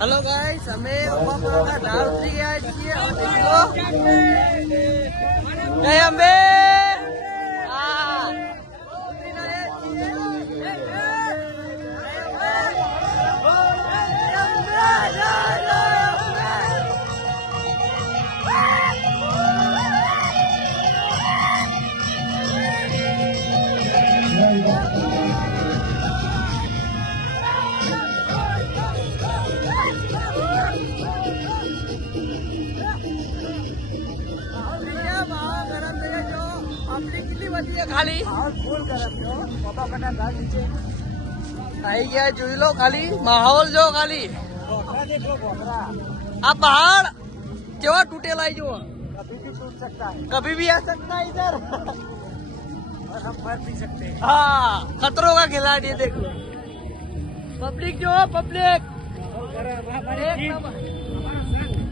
Hello guys, हमें उमापुरा ढाल उतरी गया છીએ और जय अंबे। खाली आई गया જોઈ લો ખાલી માહોલ જો ખાલી આ પહાड़ કેવા તૂટેલા જો कभी भी आ सकता है इधर और हम मर भी सकते हैं। हाँ, खतरों का खिलाड़ी देख लो। पब्लिक जो पब्लिक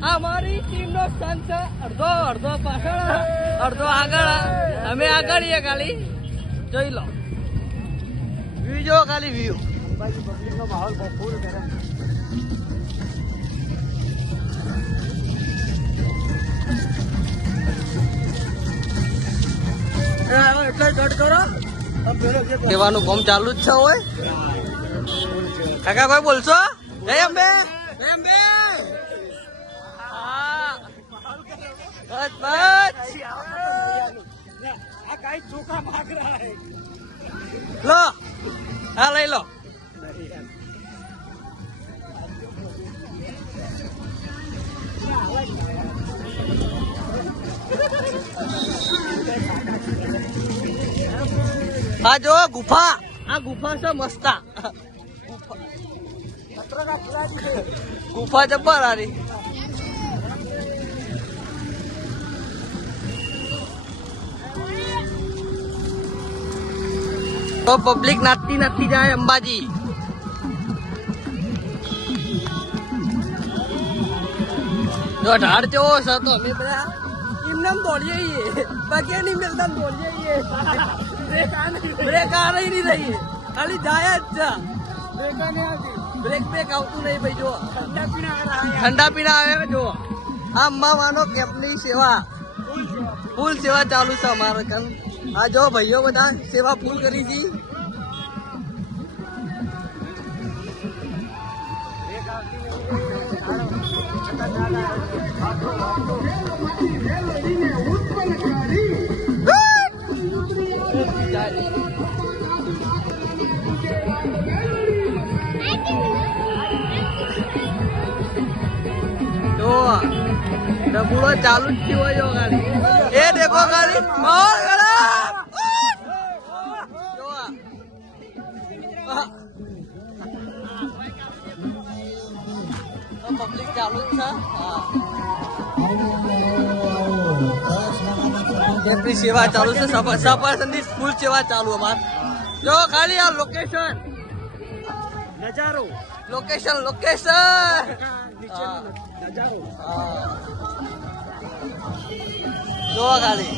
हमारी टीम નો સ્થાન છે અડધો અડધો પાછળ અડધો આગળ અમે આગળ ખાલી જોઈ લો વ્યૂ જો ખાલી વ્યૂ पब्लिक નો माहौल बहुत फूल गरम એટલે કટ કરો દેવાનું કામ ચાલુ જ છે હોય કાકા કોઈ બોલશો જય અંબે જય અંબે बस बस गाय चोखा भाग रहा है लो हाँ ले लो हाँ जो गुफा हाँ गुफा से मस्ता गुफा जब्बर आ रही तो पब्लिक नाचती नाचती जाए अंबाजी जो ढाड़ जो सर तो हमें बड़ा इमनम दौड़िए ही बाकी नहीं मिलता दौड़िए ही ब्रेक आ रही नहीं रही खाली जाए अच्छा ब्रेक पे આવતું नहीं भाई जो ठंडा पीना आवे जो આ અમ્મા માનો કેમ્પની સેવા ફૂલ સેવા ચાલુ છે અમારે કન આ જો ભાઈઓ બધા સેવા ફૂલ કરી છી डबूड़ा चालू थी हो जो गाड़ी ए देखो गाड़ी माहौल खराब पब्लिक चालू था एमपी सेवा चालू से सफरचंदी फूल सेवा चालू हमार जो खाली आ लोकेशन नजारो लोकेशन लोकेशन नजारो जो खाली